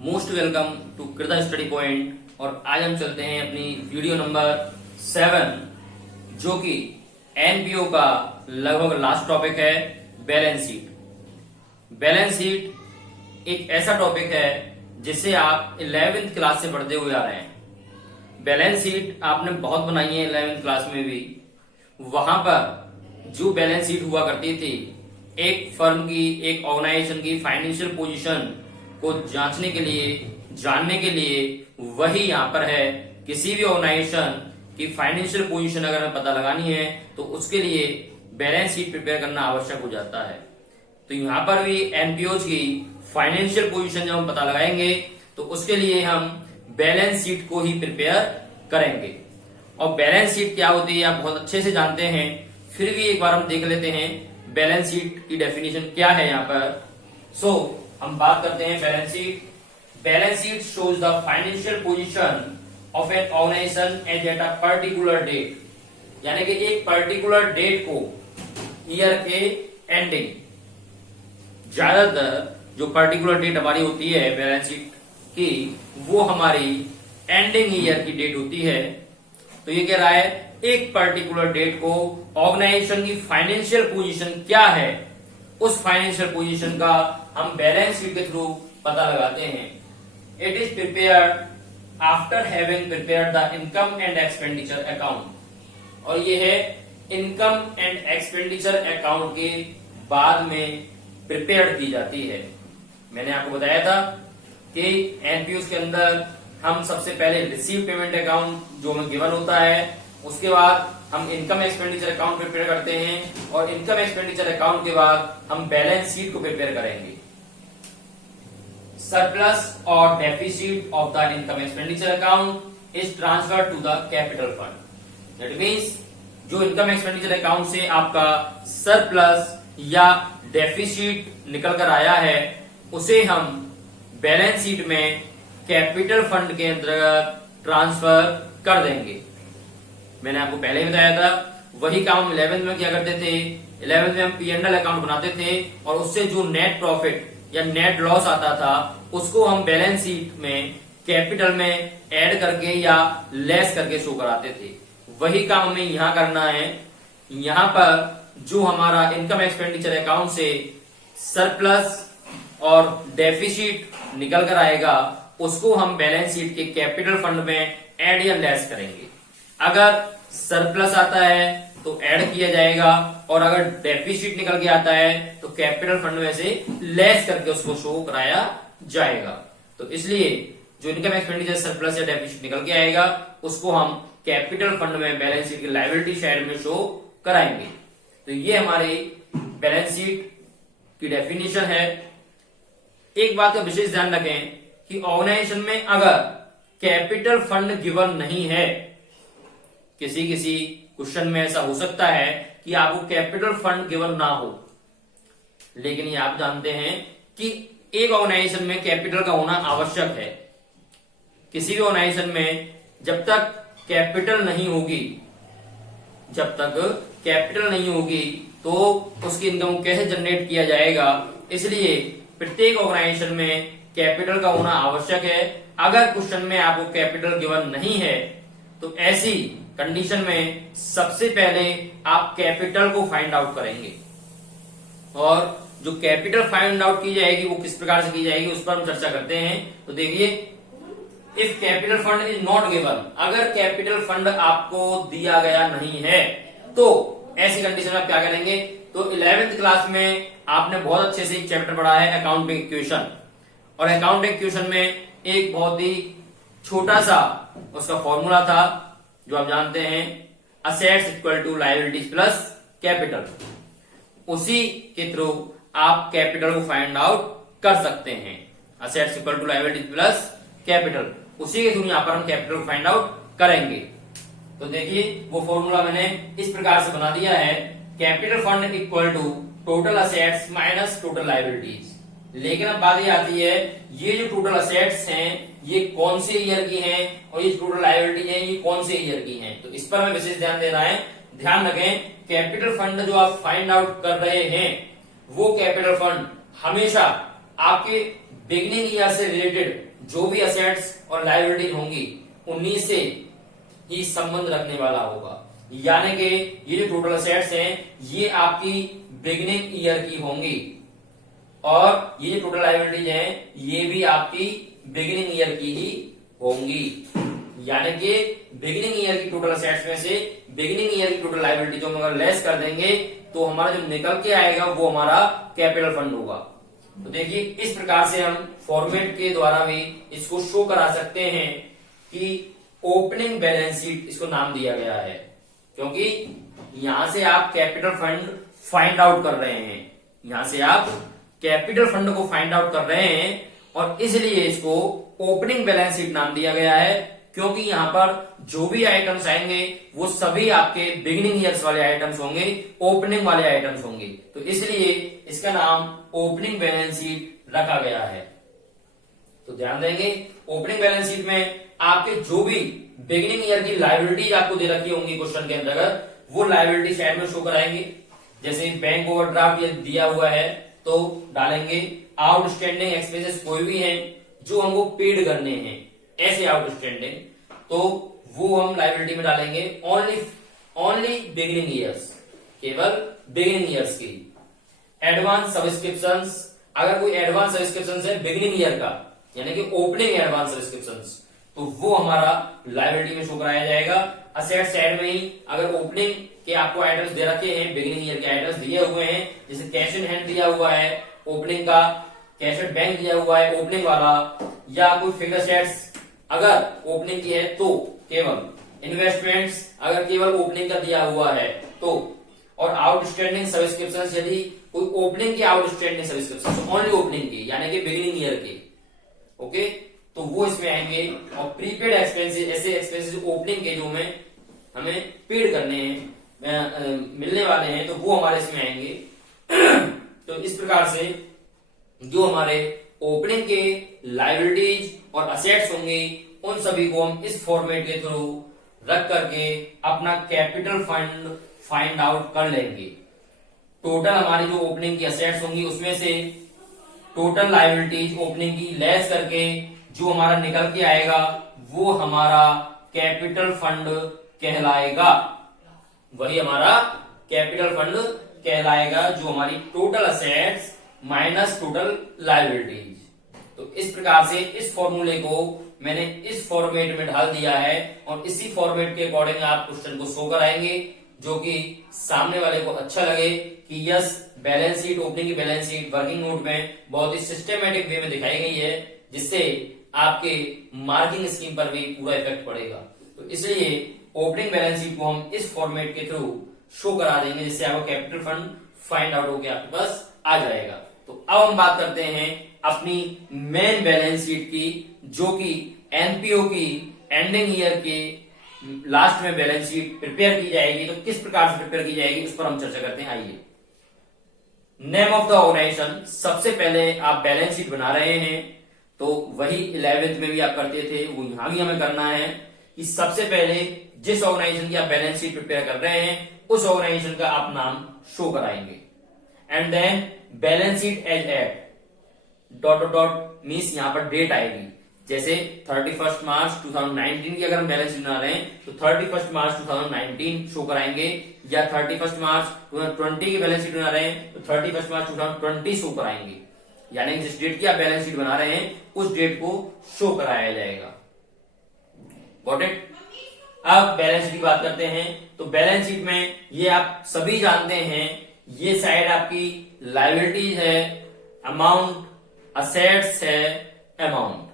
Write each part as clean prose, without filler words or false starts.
Most welcome to Krida study point. और आज हम चलते हैं अपनी वीडियो नंबर 7 जो कि एनपीओ का लगभग लास्ट टॉपिक है, बैलेंस शीट। बैलेंस शीट एक ऐसा टॉपिक है जिसे आप 11th क्लास से पढ़ते हुए आ रहे हैं। बैलेंस शीट आपने बहुत बनाई है 11th क्लास में भी। वहां पर जो बैलेंस शीट हुआ करती थी, एक फर्म की, एक ऑर्गेनाइजेशन की फाइनेंशियल पोजीशन को जांचने के लिए, जानने के लिए, वही यहां पर है। किसी भी ऑर्गेनाइजेशन की फाइनेंशियल पोजीशन अगर हमें पता लगानी है तो उसके लिए बैलेंस शीट प्रिपेयर करना आवश्यक हो जाता है। तो यहां पर भी एनपीओज की फाइनेंशियल पोजीशन जब हम पता लगाएंगे तो उसके लिए हम बैलेंस शीट को ही प्रिपेयर करेंगे। और बैलेंस शीट क्या होती है आप बहुत अच्छे से जानते हैं, फिर भी एक बार हम देख लेते हैं बैलेंस शीट की डेफिनेशन क्या है यहाँ पर। हम बात करते हैं balance sheet. Balance sheet shows the financial position of an organisation as at a particular date, यानी कि एक पर्टिकुलर डेट को, ईयर के एंडिंग। ज्यादातर जो पर्टिकुलर डेट हमारी होती है बैलेंस शीट की, वो हमारी एंडिंग ईयर की डेट होती है। तो ये कह रहा है एक पर्टिकुलर डेट को ऑर्गेनाइजेशन की फाइनेंशियल पोजीशन क्या है, उस फाइनेंशियल पोजीशन का हम बैलेंस शीट के थ्रू पता लगाते हैं। It is prepared after having prepared the income and expenditure account. और ये है इनकम एंड एक्सपेंडिचर अकाउंट के बाद में प्रिपेयर्ड की जाती है। मैंने आपको बताया था कि एनपीओ के अंदर हम सबसे पहले रिसीव पेमेंट अकाउंट जो हमें गिवन होता है, उसके बाद हम इनकम एक्सपेंडिचर अकाउंट प्रिपेयर करते हैं, और इनकम एक्सपेंडिचर अकाउंट के बाद हम बैलेंस शीट को प्रिपेयर करेंगे। सरप्लस और deficit of the income expenditure account is transfer to the capital fund. That means जो इनकम एक्सपेंडिचर अकाउंट से आपका सरप्लस या डेफिसिट निकल कर आया है, उसे हम बैलेंस शीट में कैपिटल फंड के अंतर्गत ट्रांसफर कर देंगे। मैंने आपको पहले ही बताया था, वही काम हम 11th में क्या करते थे। 11th में हम P&L अकाउंट बनाते थे और उससे जो नेट प्रॉफिट या नेट लॉस आता था उसको हम बैलेंस शीट में कैपिटल में ऐड करके या लेस करके शो कराते थे। वही काम हमें यहां करना है। यहां पर जो हमारा इनकम एक्सपेंडिचर अकाउंट से सरप्लस और डेफिसिट निकल कर आएगा, उसको हम बैलेंस शीट के कैपिटल फंड में ऐड या लेस करेंगे। अगर सरप्लस आता है तो ऐड किया जाएगा, और अगर डेफिसिट निकल के आता है तो कैपिटल फंड में से लेस करके उसको शो कराया जाएगा। तो इसलिए जो इनकम एक्सपेंडिचर सरप्लस या डेफिसिट निकल के आएगा उसको हम कैपिटल फंड में बैलेंस शीट की लायबिलिटी साइड में शो कराएंगे। तो ये हमारी बैलेंस शीट की डेफिनेशन है। एक बात का विशेष ध्यान रखें कि ऑर्गेनाइजेशन में अगर कैपिटल फंड गिवन नहीं है, किसी किसी क्वेश्चन में ऐसा हो सकता है कि आपको कैपिटल फंड गिवन ना हो, लेकिन ये आप जानते हैं कि एक ऑर्गेनाइजेशन में कैपिटल का होना आवश्यक है। किसी भी ऑर्गेनाइजेशन में जब तक कैपिटल नहीं होगी, तो उसकी इनकम कैसे जनरेट किया जाएगा। इसलिए प्रत्येक ऑर्गेनाइजेशन में कैपिटल का होना आवश्यक है। अगर क्वेश्चन में आपको कैपिटल गिवन नहीं है तो ऐसी कंडीशन में सबसे पहले आप कैपिटल को फाइंड आउट करेंगे, और जो कैपिटल फाइंड आउट की जाएगी वो किस प्रकार से की जाएगी उस पर हम चर्चा करते हैं। तो देखिए, if capital fund is not given, अगर कैपिटल फंड आपको दिया गया नहीं है तो ऐसी कंडीशन में आप क्या करेंगे। तो 11th क्लास में आपने बहुत अच्छे से एक चैप्टर पढ़ा है अकाउंटिंग इक्वेशन, और अकाउंटिंग इक्वेशन में एक बहुत ही छोटा सा उसका फॉर्मूला था जो आप जानते हैं, assets equal to liabilities plus capital. उसी के थ्रू आप कैपिटल को फाइंड आउट कर सकते हैं। Assets equal to liabilities plus capital, उसी के थ्रू यहां पर हम कैपिटल को फाइंड आउट करेंगे। तो देखिए, वो फॉर्मूला मैंने इस प्रकार से बना दिया है, capital fund equal to total assets minus total liabilities. लेकिन अब बात ये आती है, ये जो टोटल असेट्स हैं ये कौन से ईयर की हैं, और ये टोटल लायबिलिटी है ये कौन से ईयर की हैं। तो इस पर हमें विशेष ध्यान देना है। ध्यान रखें, कैपिटल फंड जो आप फाइंड आउट कर रहे हैं वो कैपिटल फंड हमेशा आपके बिगनिंग ईयर से रिलेटेड जो भी असेट्स और लायबिलिटी होंगी उन्हीं से ही संबंध रखने वाला होगा। यानी कि ये जो टोटल असेट्स हैं ये आपकी बिगिनिंग ईयर की होंगी और ये जो टोटल लायबिलिटीज हैं ये भी आपकी बिगिनिंग ईयर की ही होंगी। यानी कि बिगिनिंग ईयर की टोटल असेट्स में से बिगिनिंग ईयर की टोटल लायबिलिटी जो हम अगर लेस कर देंगे तो हमारा जो निकल के आएगा वो हमारा कैपिटल फंड होगा। तो देखिए इस प्रकार से हम फॉर्मेट के द्वारा भी इसको शो करा सकते हैं कि ओपनिंग बैलेंस शीट इसको नाम दिया गया है, क्योंकि यहां से आप कैपिटल फंड फाइंड आउट कर रहे हैं, यहां से आप कैपिटल फंड को फाइंड आउट कर रहे हैं और इसलिए इसको ओपनिंग बैलेंस शीट नाम दिया गया है, क्योंकि यहां पर जो भी आइटम्स आएंगे वो सभी आपके बिगिनिंग ईयर्स वाले आइटम्स होंगे, ओपनिंग वाले आइटम्स होंगे, तो इसलिए इसका नाम ओपनिंग बैलेंस शीट रखा गया है। तो ध्यान देंगे ओपनिंग बैलेंस शीट में आपके जो भी बिगिनिंग ईयर की लायबिलिटीज आपको दे रखी होंगी क्वेश्चन के अंतर्गत वो लायबिलिटी साइड में शो कराएंगे। जैसे बैंक ओवरड्राफ्ट ये दिया हुआ है तो डालेंगे, आउटस्टैंडिंग एक्सपेंसेस कोई भी हैं जो हमको पेड करने हैं ऐसे आउटस्टैंडिंग, तो वो हम लायबिलिटी में डालेंगे ओनली बिगिनिंग ईयर्स, केवल बिगिनिंग ईयर्स की। एडवांस सब्सक्रिप्शंस, अगर कोई एडवांस सब्सक्रिप्शन है बिगिनिंग ईयर का यानी कि ओपनिंग एडवांस सब्सक्रिप्शंस, तो वो हमारा लायबिलिटी में शो कराया जाएगा। असेट साइड में ही अगर ओपनिंग के आपको आइटम्स दे रखे हैं, बिगिनिंग ईयर के आइटम्स दिए हुए हैं, जैसे कैश इन हैंड दिया हुआ है ओपनिंग का, कैश एट बैंक दिया हुआ है ओपनिंग वाला, या कोई फिक्स्ड असेट्स अगर ओपनिंग की है तो केवल इन्वेस्टमेंट्स अगर केवल ओपनिंग का दिया हुआ है तो, और आउटस्टैंडिंग सब्सक्रिप्शंस यदि कोई ओपनिंग की आउटस्टैंडिंग सब्सक्रिप्शन ओनली ओपनिंग की यानी कि बिगिनिंग ईयर के, ओके, तो वो इसमें आएंगे। और प्रीपेड एक्सपेंसेस, ऐसे एक्सपेंसेस ओपनिंग के जो हमें पेड करने हैं, मिलने वाले हैं, तो वो हमारे इसमें आएंगे। तो इस प्रकार से जो हमारे ओपनिंग के लायबिलिटीज और असेट्स होंगे उन सभी को हम इस फॉर्मेट के थ्रू रख करके अपना कैपिटल फंड फाइंड आउट कर लेंगे। टोटल हमारी जो ओपनिंग की असेट्स होंगी उसमें से टोटल लायबिलिटीज ओपनिंग की लेस करके जो हमारा निकल के आएगा वो हमारा कैपिटल फंड कहलाएगा, वही हमारा कैपिटल फंड कहलाएगा, जो हमारी total assets minus total liabilities. तो इस प्रकार से इस फॉर्मूले को मैंने इस फॉर्मेट में डाल दिया है और इसी फॉर्मेट के अकॉर्डिंग आप क्वेश्चन को शो कराएंगे, जो कि सामने वाले को अच्छा लगे कि यस बैलेंस शीट, ओपनिंग की बैलेंस शीट वर्किंग नोट में बहुत ही सिस्टमेटिक वे में दिखाई गई है, जिससे आपके मार्किंग स्कीम पर भी पूरा इफेक्ट पड़ेगा। तो इसलिए ओपनिंग बैलेंस शीट को हम इस फॉर्मेट के थ्रू शो करा देंगे, जिससे आपका कैपिटल फंड फाइंड आउट होकर आपके पास आ जाएगा। तो अब हम बात करते हैं अपनी मेन बैलेंस शीट की, जो कि एनपीओ की एंडिंग ईयर के लास्ट में बैलेंस शीट प्रिपेयर की जाएगी। तो किस प्रकार से प्रिपेयर की जाएगी उस पर हम चर्चा करते हैं। आइए, नेम ऑफ द ऑर्गेनाइजेशन, सबसे पहले आप बैलेंस शीट बना रहे हैं तो वही 11th में भी आप करते थे, वो यहां भी हमें करना है कि सबसे पहले जिस ऑर्गेनाइजेशन की आप बैलेंस शीट प्रिपेयर कर रहे हैं उस ऑर्गेनाइजेशन का आप नाम शो कराएंगे। And then balance sheet as at dot dot dot means यहां पर डेट आएगी, जैसे 31 मार्च 2019 की अगर हम बैलेंस शीट बना रहे हैं तो 31 मार्च 2019 शो कराएंगे, या 31 मार्च 2020 की बैलेंस शीट बना रहे हैं तो 31 मार्च 2020 शो कराएंगे। यानी जिस डेट की आप बैलेंस शीट बना रहे हैं उस डेट को शो कराया जाएगा। Got it? अब बैलेंस शीट की बात करते हैं। तो बैलेंस शीट में ये आप सभी जानते हैं, ये साइड आपकी लायबिलिटीज है, अमाउंट, असेट्स है, अमाउंट।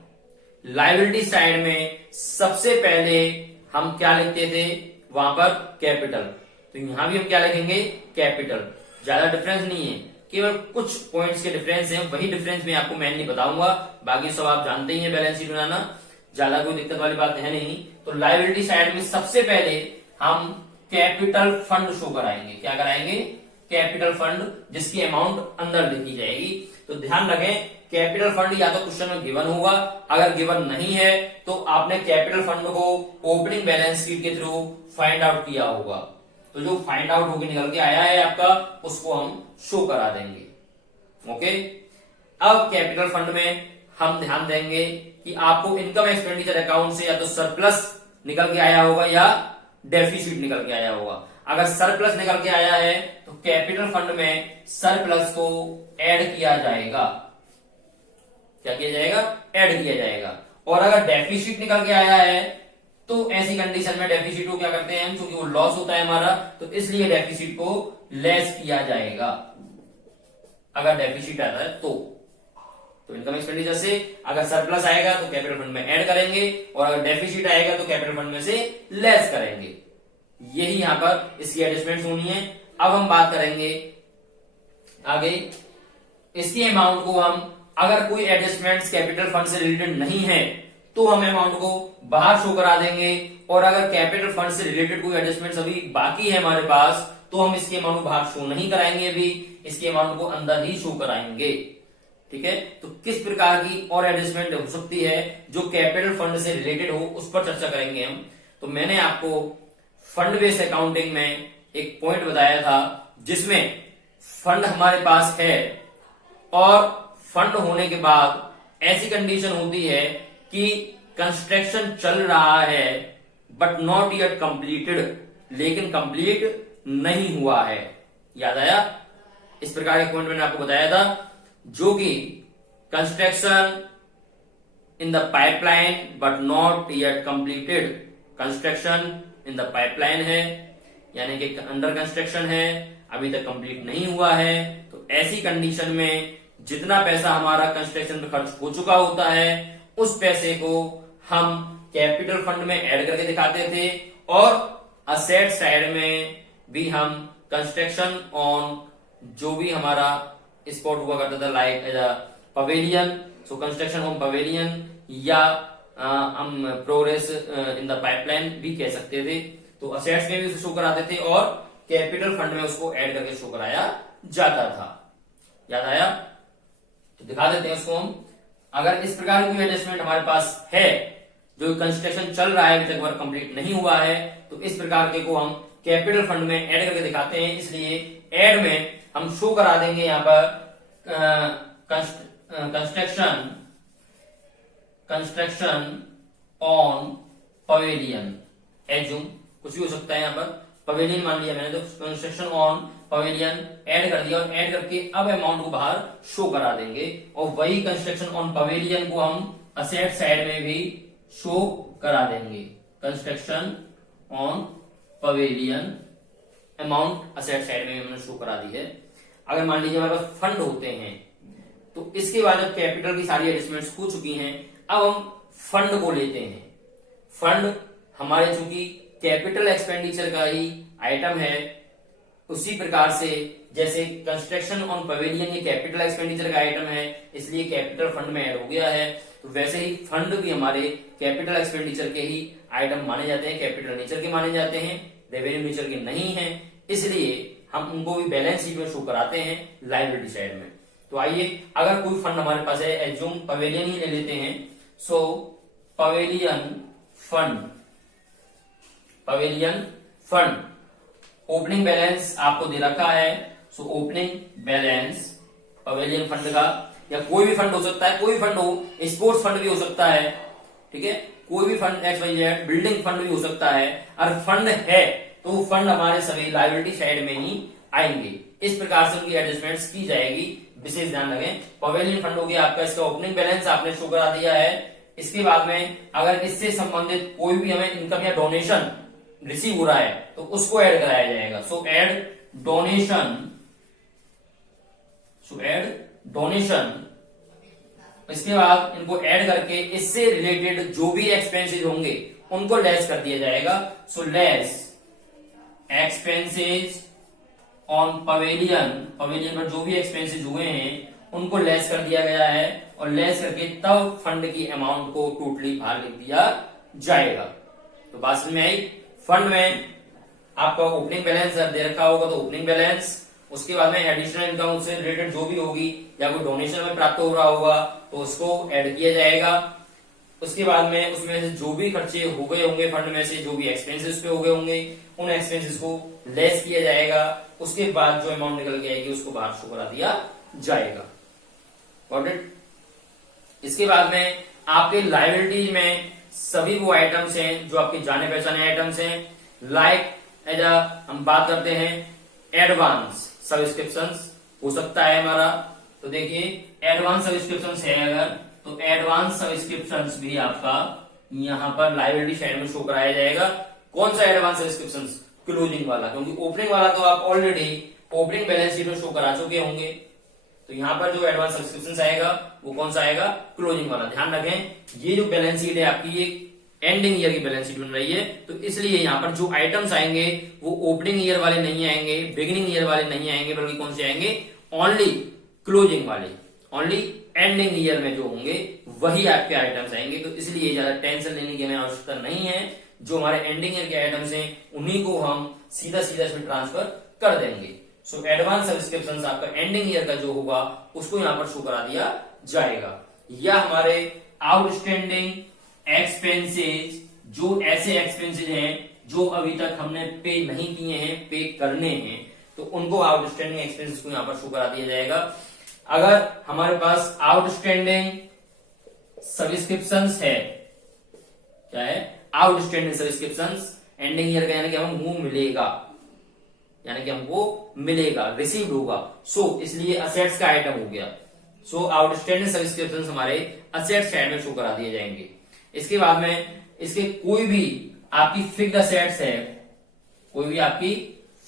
लायबिलिटी साइड में सबसे पहले हम क्या लिखते थे, वहां पर कैपिटल, तो यहां भी हम क्या लिखेंगे, कैपिटल। ज्यादा डिफरेंस नहीं है, केवल कुछ पॉइंट्स के डिफरेंस हैं, वही डिफरेंस मैं आपको मेनली बताऊंगा, बाकी सब आप जानते ही हैं बैलेंस शीट बनाना, ज्यादा कोई दिक्कत वाली बात है नहीं। तो लायबिलिटी साइड में सबसे पहले हम कैपिटल फंड शो कराएंगे। क्या कराएंगे? कैपिटल फंड, जिसकी अमाउंट अंदर लिखी जाएगी। तो ध्यान रखें, कैपिटल फंड या तो क्वेश्चन में गिवन होगा, अगर गिवन नहीं है तो आपने कैपिटल फंड को ओपनिंग बैलेंस शीट के थ्रू फाइंड आउट किया होगा। तो जो फाइंड आउट होकर निकल के आया है आपका, उसको हम शो करा देंगे। ओके, अब कैपिटल फंड में हम ध्यान देंगे कि आपको इनकम एक्सपेंडिचर अकाउंट से या तो सरप्लस निकल के आया होगा या डेफिसिट निकल के आया होगा। अगर सरप्लस निकल के आया है तो कैपिटल फंड में सरप्लस को ऐड किया जाएगा। क्या किया जाएगा? ऐड किया जाएगा। और अगर डेफिसिट निकल के आया है तो ऐसी कंडीशन में डेफिसिट को क्या करते हैं हम, क्योंकि वो लॉस होता है हमारा, तो इसलिए डेफिसिट को लेस किया जाएगा। अगर डेफिसिट आता है तो इनकम एक्सपेंडिचर से अगर सरप्लस आएगा तो कैपिटल फंड में ऐड करेंगे, और अगर डेफिसिट आएगा तो कैपिटल फंड में से लेस करेंगे। यही यहां पर इसकी एडजस्टमेंट होनी है। अब हम बात करेंगे आगे इसकी अमाउंट को। हम अगर कोई एडजस्टमेंट्स कैपिटल फंड से रिलेटेड नहीं है तो हम अमाउंट को बाहर शो करा देंगे, और अगर कैपिटल फंड से रिलेटेड कोई एडजस्टमेंट्स अभी बाकी है हमारे पास तो हम इसकी अमाउंट को बाहर शो नहीं कराएंगे, अभी इसकी अमाउंट को अंदर ही शो कराएंगे। ठीक है, तो किस प्रकार की और एडजस्टमेंट हो सकती है जो कैपिटल फंड से रिलेटेड हो, उस पर चर्चा करेंगे हम। तो मैंने आपको फंड बेस्ड अकाउंटिंग में एक पॉइंट बताया था जिसमें फंड हमारे पास है और फंड होने के बाद ऐसी कंडीशन होती है कि कंस्ट्रक्शन चल रहा है बट नॉट येट कंप्लीटेड, लेकिन कंप्लीट नहीं हुआ है। याद आया? इस प्रकार के पॉइंट मैंने आपको बताया था, जो कि construction in the pipeline but not yet completed. Construction in the pipeline है, यानी कि अंडर कंस्ट्रक्शन है, अभी तक कंप्लीट नहीं हुआ है। तो ऐसी कंडीशन में जितना पैसा हमारा कंस्ट्रक्शन पे खर्च हो चुका होता है उस पैसे को हम कैपिटल फंड में ऐड करके दिखाते थे, और असेट साइड में भी हम कंस्ट्रक्शन ऑन जो भी हमारा स्पॉट हुआ करता था, like pavilion, so construction on pavilion, या हम प्रोग्रेस इन द पाइपलाइन भी कह सकते थे। तो असेट्स में भी उसे शो कराते थे और कैपिटल फंड में उसको ऐड करके शो कराया जाता था। याद आया? तो दिखा देते हैं उसको हम। अगर इस प्रकार की एडजस्टमेंट हमारे पास है, जो कंस्ट्रक्शन चल रहा है अभी तक वर्क कंप्लीट नहीं हुआ है, तो इस प्रकार के को हम कैपिटल फंड में ऐड करके दिखाते हैं। इसलिए ऐड में हम शो करा देंगे यहां पर कंस्ट्रक्शन ऑन पवेलियन, एज्यूम कुछ भी हो सकता है, यहां पर पवेलियन मान लिया मैंने, तो कंस्ट्रक्शन ऑन पवेलियन ऐड कर दिया, और ऐड करके अब अमाउंट को बाहर शो करा देंगे, और वही कंस्ट्रक्शन ऑन पवेलियन को हम असेट साइड में भी शो करा देंगे। Construction on pavilion amount asset side में हमने शो करा दी है। अगर मान लीजिए हमारे पास फंड होते हैं, तो इसके बाद जब कैपिटल की सारी एडजस्टमेंट्स हो चुकी हैं, अब हम फंड को लेते हैं। फंड हमारे चूंकि कैपिटल एक्सपेंडिचर का ही आइटम है, उसी प्रकार से जैसे कंस्ट्रक्शन ऑन पवेलियन ये कैपिटल एक्सपेंडिचर का आइटम है, इसलिए कैपिटल फंड में ऐड हो गया है। तो वैसे ही फंड भी हमारे कैपिटल एक्सपेंडिचर के ही आइटम माने जाते हैं, कैपिटल नेचर के माने जाते हैं, रेवेन्यू नेचर के नहीं है, इसलिए हम उनको भी बैलेंस शीट में शो कराते हैं लायबिलिटी साइड में। तो आइए, अगर कोई फंड हमारे पास है, एज्यूम पवेलियन ही ले लेते हैं। सो पवेलियन फंड ओपनिंग बैलेंस आपको दे रखा है। So opening balance pavilion fund का, या कोई भी फंड हो सकता है, कोई भी फंड हो, स्पोर्ट्स फंड भी हो सकता है, ठीक है, कोई भी फंड XYZ, बिल्डिंग फंड भी हो सकता है। अगर फंड है तो फंड हमारे सभी लायबिलिटी साइड में ही आएंगे। इस प्रकार से उनकी एडजस्टमेंट्स की जाएगी, विशेष ध्यान रखें। पवेलियन फंड हो गया आपका, इसका ओपनिंग बैलेंस आपने शो करा दिया है। इसके बाद में अगर इससे संबंधित कोई भी हमें इनकम या डोनेशन रिसीव हो रहा है तो उसको ऐड कराया जाएगा। सो ऐड डोनेशन, इसके बाद इनको ऐड करके इससे रिलेटेड जो भी एक्सपेंसेस होंगे उनको लेस कर दिया जाएगा। So less expenses on pavilion पर जो भी एक्सपेंसेस हुए हैं उनको लेस कर दिया गया है, और लेस करके तब फंड की अमाउंट को टोटली बाहर लिख दिया जाएगा। तो बात समझ में आई? फंड में आपका ओपनिंग बैलेंस दे रखा होगा तो ओपनिंग बैलेंस, उसके बाद में एडिशनल इनकम से रिलेटेड जो भी होगी या कोई डोनेशन में प्राप्त हो रहा होगा तो उसको ऐड किया जाएगा। उसके बाद में उसमें से जो भी खर्चे हो गए होंगे फंड में से, जो भी एक्सपेंसेस पे हो गए होंगे, उन एक्सपेंसेस को लेस किया जाएगा। उसके बाद जो अमाउंट निकल के आएगी उसको बाहर शो करा दिया जाएगा। Got it? इसके बाद में आपके लायबिलिटीज में सभी वो आइटम्स हैं जो आपके जाने पहचाने आइटम्स हैं, लाइक एज हम बात करते हैं एडवांस सब्सक्रिप्शंस हो सकता है हमारा। तो देखिए एडवांस सब्सक्रिप्शंस है अगर, तो एडवांस सब्सक्रिप्शंस भी आपका यहाँ पर लायबिलिटी साइड में शो कराया जाएगा। कौन सा एडवांस सब्सक्रिप्शंस? क्लोजिंग वाला, क्योंकि ओपनिंग वाला तो आप ऑलरेडी ओपनिंग बैलेंस शीट में शो करा चुके होंगे। तो यहाँ पर जो एडवांस सब्सक्रिप्शन आएगा वो कौन सा आएगा? क्लोजिंग वाला। ध्यान रखें ये जो बैलेंस शीट है आपकी, ये एंडिंग ईयर की बैलेंस शीट बन रही है, तो इसलिए यहाँ पर जो आइटम्स आएंगे वो ओपनिंग ईयर वाले नहीं आएंगे, बिगिनिंग ईयर वाले नहीं आएंगे, बल्कि कौन से आएंगे? ओनली क्लोजिंग वाले, ओनली एंडिंग ईयर में जो होंगे वही आपके आइटम्स आएंगे। तो इसलिए ज्यादा टेंशन लेने की हमें आवश्यकता नहीं है। जो हमारे एंडिंग ईयर के आइटम्स हैं उन्हीं को हम सीधा सीधा इसमें ट्रांसफर कर देंगे। सो एडवांस सब्सक्रिप्शन आपका एंडिंग ईयर का जो होगा उसको यहाँ पर शो करा दिया जाएगा। या हमारे आउटस्टैंडिंग एक्सपेंसेज, जो ऐसे एक्सपेंसेज हैं जो अभी तक हमने पे नहीं किए हैं, पे करने हैं, तो उनको आउटस्टैंडिंग एक्सपेंसेज को यहाँ पर शो करा दिया जाएगा। अगर हमारे पास आउटस्टैंडिंग सब्सक्रिप्शंस है, क्या है? आउटस्टैंडिंग सब्सक्रिप्शंस एंडिंग ईयर का, यानी कि हमको मिलेगा, यानी कि हमको मिलेगा, रिसीव्ड होगा। सो इसलिए असेट्स का आइटम हो गया। सो आउटस्टैंडिंग सब्सक्रिप्शंस हमारे असेट्स साइड में शो करा दिए जाएंगे। इसके बाद में इसके कोई भी आपकी फिक्स्ड असेट्स है, कोई भी आपकी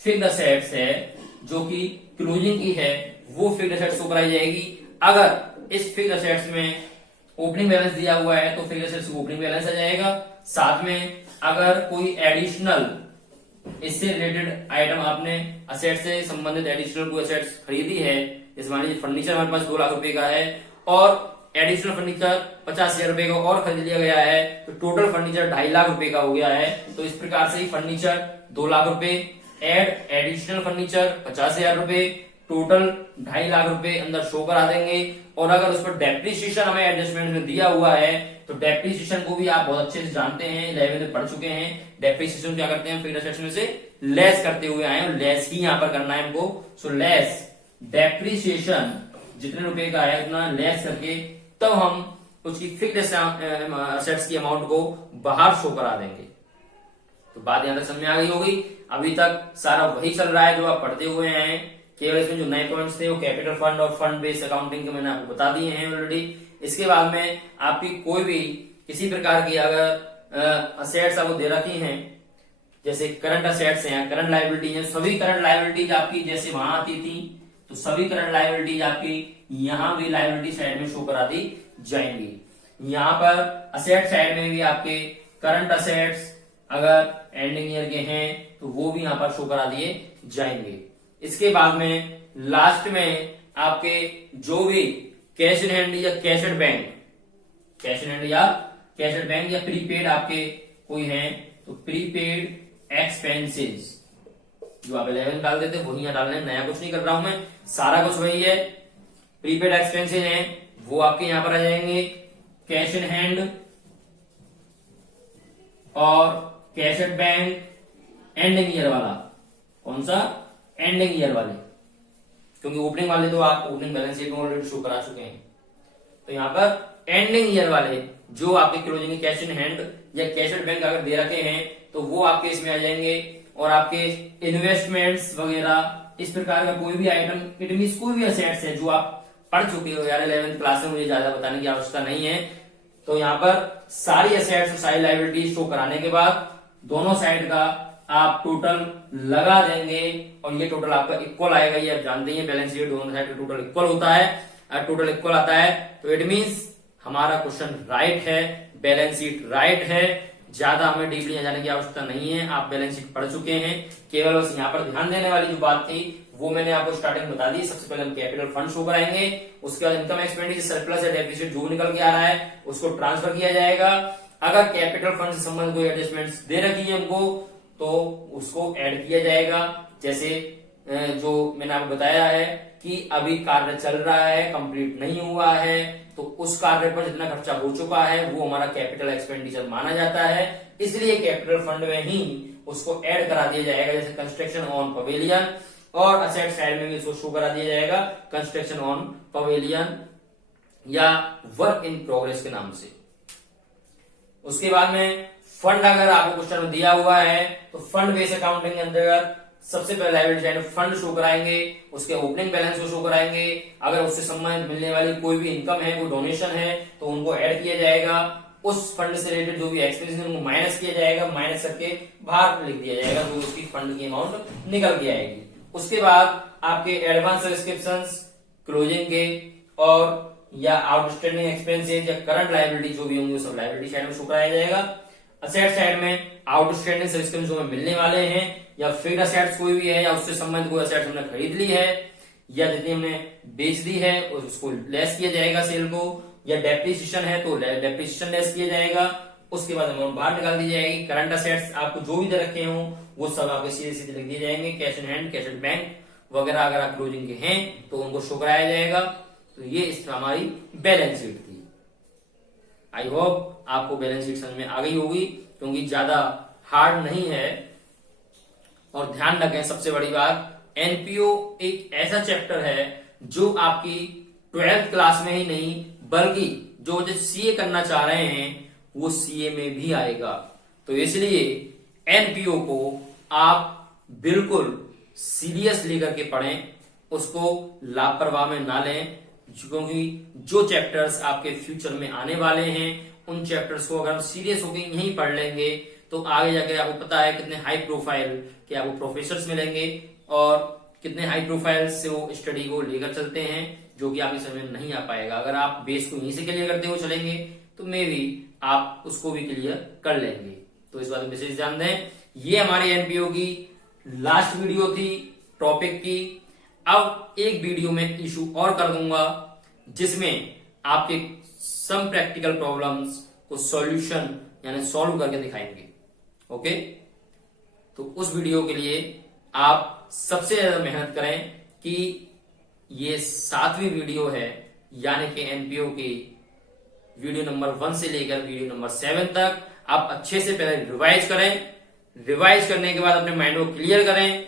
फिक्स्ड असेट्स है जो कि क्लोजिंग की है, वो फिक्स्ड असेट्स शो कराई जाएगी। अगर इस फिक्स्ड असेट्स में ओपनिंग बैलेंस दिया हुआ है तो फिक्स्ड असेट्स को ओपनिंग बैलेंस आ जाएगा। साथ में अगर कोई एडिशनल इससे रिलेटेड आइटम आपने असेट से संबंधित एडिशनल कोई असेट्स खरीदी है, जैसे मान लीजिए फर्नीचर हमारे पास 2 लाख रुपए का है और एडिशनल फर्नीचर 50,000 रुपए का और खरीद लिया गया है, तो टोटल फर्नीचर 2.5 लाख रुपए का हो गया है। तो इस प्रकार से ही फर्नीचर 2 लाख रुपए एड एडिशनल फर्नीचर 50,000 रुपए, टोटल 2.5 लाख रुपए अंदर शो करा देंगे। और अगर उस पर डेप्रिसिएशन हमें एडजस्टमेंट में दिया हुआ है तो डेप्रिसिएशन को भी आप बहुत अच्छे से जानते हैं, 11 में पढ़ चुके हैं। डेप्रिसिएशन क्या करते हैं? फिक्स्ड असेट्स में से लेस करते हुए आए हैं, लेस ही यहां पर करना है हमको। सो लेस डेप्रिसिएशन जितने रुपए का है उतना लेस करके तब हम उसकी फिक्स्ड असेट्स की अमाउंट को बाहर शो करा देंगे। तो बात यहां तक समझ में आ गई होगी। अभी तक सारा वही चल रहा है जो आप पढ़ते हुए हैं, केवल इसमें जो नए पॉइंट्स थे वो कैपिटल फंड और फंड बेस्ड अकाउंटिंग के मैंने आपको बता दिए हैं ऑलरेडी। इसके बाद में आपकी कोई भी किसी प्रकार की अगर असेट्स आपको दे रखी हैं, जैसे करंट असेट्स हैं, करंट लायबिलिटी है, सभी करंट लायबिलिटीज आपकी जैसे वहां आती थी तो सभी करंट लायबिलिटीज आपकी यहां भी लायबिलिटी साइड में शो करा दी जाएंगी। यहां पर असेट साइड में भी आपके करंट असेट्स अगर एंडिंग ईयर के हैं तो वो भी यहां पर शो करा दिए जाएंगे। इसके बाद में लास्ट में आपके जो भी कैश इन हैंड या cash at bank, cash in hand या कैश एट बैंक या प्रीपेड आपके कोई हैं, तो प्रीपेड एक्सपेंसेस जो आप 11 डाल देते वही यहां डालना है, नया कुछ नहीं कर रहा हूं मैं, सारा कुछ वही है। प्रीपेड एक्सपेंसेस हैं वो आपके यहां पर आ जाएंगे। कैश इन हैंड और cash at bank ending year वाला, कौन सा? एंडिंग ईयर वाले, क्योंकि ओपनिंग वाले तो आप ओपनिंग बैलेंस शीट में ऑलरेडी शो करा चुके हैं। तो यहां पर एंडिंग ईयर वाले जो आपके क्लोजिंग कैश इन हैंड या कैश एट बैंक अगर दे रखे हैं तो वो आपके इसमें आ जाएंगे। और आपके इन्वेस्टमेंट्स वगैरह इस प्रकार का कोई भी आइटम, इट मींस कोई भी असेट्स है जो आप पढ़ चुके हो यार 11th क्लास में, मुझे ज्यादा बताने की आवश्यकता नहीं है। तो यहाँ पर सारी असेट्स और सारी लायबिलिटी शो कराने के बाद दोनों साइड का आप टोटल लगा देंगे और ये टोटल आपका इक्वल आएगा। ये आप जानते हैं बैलेंस शीट दोनों साइड का टोटल इक्वल होता है। टोटल इक्वल आता है तो इट मींस हमारा क्वेश्चन राइट है, बैलेंस शीट राइट है। ज्यादा हमें डीपली जाने की आवश्यकता नहीं है, आप बैलेंस शीट पढ़ चुके हैं। केवल बस यहाँ पर ध्यान देने वाली जो बात थी वो मैंने आपको स्टार्टिंग में बता दी। सबसे पहले हम कैपिटल फंड शो कराएंगे, उसके बाद इनकम एक्सपेंडिचर सरप्लस या डेफिसिट जो निकल के आ रहा है उसको ट्रांसफर किया जाएगा। अगर कैपिटल फंड से संबंधित कोई एडजस्टमेंट्स दे रखी है हमको तो उसको ऐड किया जाएगा। जैसे जो मैंने आपको बताया है कि अभी कार्य चल रहा है, कंप्लीट नहीं हुआ है, तो उस कार्य पर जितना खर्चा हो चुका है वो हमारा कैपिटल एक्सपेंडिचर माना जाता है। इसलिए कैपिटल फंड में ही उसको ऐड करा दिया जाएगा। जैसे कंस्ट्रक्शन ऑन पवेलियन, और असेट साइड में भी इसको शो करा दिया जाएगा कंस्ट्रक्शन ऑन पवेलियन। या वर्क इन प्रोग्रेस के नाम से। उसके बाद में फंड अगर आपको क्वेश्चन में दिया हुआ है तो फंड बेस्ड अकाउंटिंग के अंतर्गत सबसे पहले लायबिलिटी साइड में फंड शो कराएंगे, उसके ओपनिंग बैलेंस को शो कराएंगे। अगर उससे संबंधित मिलने वाली कोई भी इनकम है, कोई डोनेशन है तो उनको ऐड किया जाएगा। उस फंड से रिलेटेड जो भी एक्सपेंसेस उनको माइनस किया जाएगा, माइनस करके बाहर लिख दिया जाएगा तो उसकी फंड की अमाउंट निकल के आएगी। उसके बाद आपके एडवांस सब्सक्रिप्शंस, क्लोजिंग के और या आउटस्टैंडिंग एक्सपेंसेस या करंट लायबिलिटी जो भी होंगे वो सब लायबिलिटी साइड में शो कराया जाएगा। असेट साइड में आउटस्टैंडिंग सब्सक्रिप्शन जो हमें मिलने वाले हैं या फिक्स्ड असेट्स कोई भी है या उससे संबंधित कोई असेट्स हमने खरीद ली है या जितनी हमने बेच दी है उसको लेस किया जाएगा सेल को, या डेप्रिसिएशन है तो डेप्रिसिएशन लेस किया जाएगा। उसके बाद अमाउंट बाहर निकाल दी जाएगी। करंट असेट्स आपको जो भी दे रखे हों वो सब आपके सीधे सीधे लिख दिए जाएंगे। Cash in hand, cash in bank वगैरह अगर आप क्लोजिंग के हैं तो उनको शो कराया जाएगा। तो ये इस हमारी बैलेंस शीट थी। आई होप आपको बैलेंस शीट समझ में आ गई होगी, क्योंकि ज्यादा हार्ड नहीं है। और ध्यान रखें सबसे बड़ी बात, एनपीओ एक ऐसा चैप्टर है जो आपकी 12th क्लास में ही नहीं बल्कि जो सीए करना चाह रहे हैं वो सीए में भी आएगा। तो इसलिए एनपीओ को आप बिल्कुल सीरियस लेकर के पढ़ें, उसको लापरवाह में ना लें, क्योंकि जो चैप्टर्स आपके फ्यूचर में आने वाले हैं उन चैप्टर्स को अगर हम सीरियस होकर यहीं पढ़ लेंगे तो आगे जाके आपको पता है कितने हाई प्रोफाइल के आपको प्रोफेसर्स मिलेंगे और कितने हाई प्रोफाइल से वो स्टडी को लेकर चलते हैं, जो कि आपकी समझ में नहीं आ पाएगा। अगर आप बेस को यहीं से क्लियर करते हुए चलेंगे तो मे भी आप उसको भी क्लियर कर लेंगे। तो इस बात में विशेष ध्यान दें। ये हमारे एनपीओ की लास्ट वीडियो थी टॉपिक की। अब एक वीडियो में इशू और कर दूंगा जिसमें आपके सम प्रैक्टिकल प्रॉब्लम्स को सॉल्यूशन यानी सॉल्व करके दिखाएंगे। ओके, तो उस वीडियो के लिए आप सबसे ज्यादा मेहनत करें कि ये 7वीं वीडियो है, यानी कि एनपीओ की वीडियो नंबर 1 से लेकर वीडियो नंबर 7 तक आप अच्छे से पहले रिवाइज करें। रिवाइज करने के बाद अपने माइंड को क्लियर करें।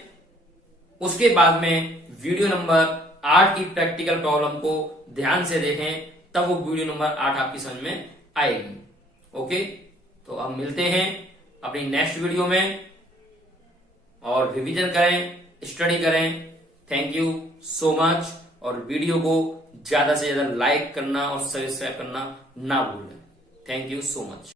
उसके बाद में वीडियो नंबर 8 की प्रैक्टिकल प्रॉब्लम को ध्यान से देखें, तब वो वीडियो नंबर 8 आपकी समझ में आएगी। ओके, तो अब मिलते हैं अपनी नेक्स्ट वीडियो में और रिवीजन करें, स्टडी करें। Thank you so much. और वीडियो को ज्यादा से ज्यादा लाइक करना और सब्सक्राइब करना ना भूलें। Thank you so much.